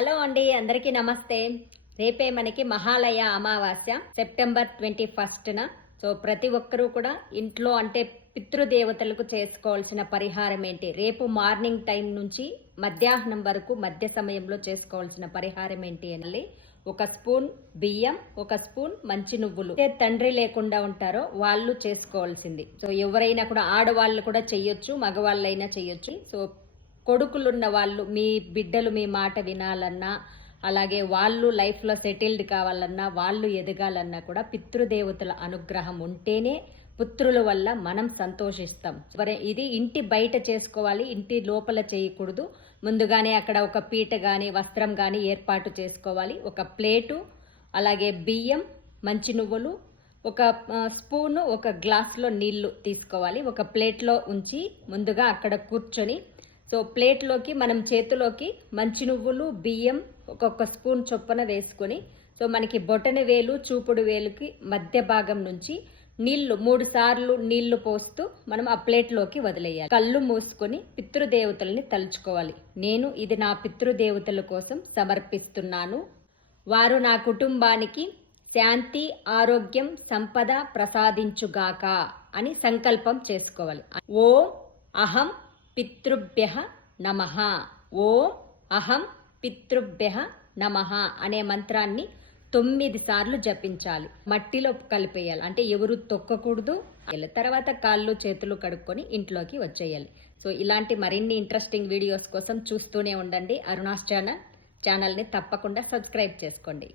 Hello అండి అందరికీ నమస్తే. రేపే మనకి మహాలయ అమావాస్య సెప్టెంబర్ ట్వంటీ ఫస్ట్న. సో ప్రతి ఒక్కరూ కూడా ఇంట్లో అంటే పితృదేవతలకు చేసుకోవాల్సిన పరిహారం ఏంటి? రేపు మార్నింగ్ టైం నుంచి మధ్యాహ్నం వరకు మధ్య సమయంలో చేసుకోవాల్సిన పరిహారం ఏంటి అని. ఒక స్పూన్ బియ్యం ఒక స్పూన్ మంచి నువ్వులు. అయితే తండ్రి లేకుండా ఉంటారో వాళ్ళు చేసుకోవాల్సింది. సో ఎవరైనా కూడా ఆడవాళ్ళు కూడా చెయ్యొచ్చు మగవాళ్ళైనా చెయ్యొచ్చు. సో కొడుకులున్న వాళ్ళు మీ బిడ్డలు మీ మాట వినాలన్నా అలాగే వాళ్ళు లైఫ్లో సెటిల్డ్ కావాలన్నా వాళ్ళు ఎదగాలన్నా కూడా పితృదేవతల అనుగ్రహం ఉంటేనే పుత్రుల వల్ల మనం సంతోషిస్తాం. మరి ఇది ఇంటి బయట చేసుకోవాలి ఇంటి లోపల చేయకూడదు. ముందుగానే అక్కడ ఒక పీట కానీ వస్త్రం కానీ ఏర్పాటు చేసుకోవాలి. ఒక ప్లేటు అలాగే బియ్యం మంచి నువ్వులు ఒక స్పూను ఒక గ్లాస్లో నీళ్ళు తీసుకోవాలి. ఒక ప్లేట్లో ఉంచి ముందుగా అక్కడ కూర్చొని సో ప్లేట్లోకి మనం చేతిలోకి మంచి నువ్వులు బియ్యం ఒక్కొక్క స్పూన్ చొప్పున వేసుకొని సో మనకి బొటన వేలు చూపుడు వేలుకి మధ్య భాగం నుంచి నీళ్ళు మూడు సార్లు నీళ్ళు పోస్తూ మనం ఆ ప్లేట్లోకి వదిలేయాలి. కళ్ళు మూసుకొని పితృదేవతల్ని తలుచుకోవాలి. నేను ఇది నా పితృదేవతల కోసం సమర్పిస్తున్నాను. వారు నా కుటుంబానికి శాంతి ఆరోగ్యం సంపద ప్రసాదించుగాక అని సంకల్పం చేసుకోవాలి. ఓం అహం పితృభ్య నమ. ఓం అహం పితృభ్య నమ అనే మంత్రాన్ని తొమ్మిది సార్లు జపించాలి. మట్టిలో కలిపేయాలి. అంటే ఎవరు తొక్కకూడదు. తర్వాత కాళ్ళు చేతులు కడుక్కొని ఇంట్లోకి వచ్చేయాలి. సో ఇలాంటి మరిన్ని ఇంట్రెస్టింగ్ వీడియోస్ కోసం చూస్తూనే ఉండండి. అరుణాస్ ఛానల్ ఛానల్ని తప్పకుండా సబ్స్క్రైబ్ చేసుకోండి.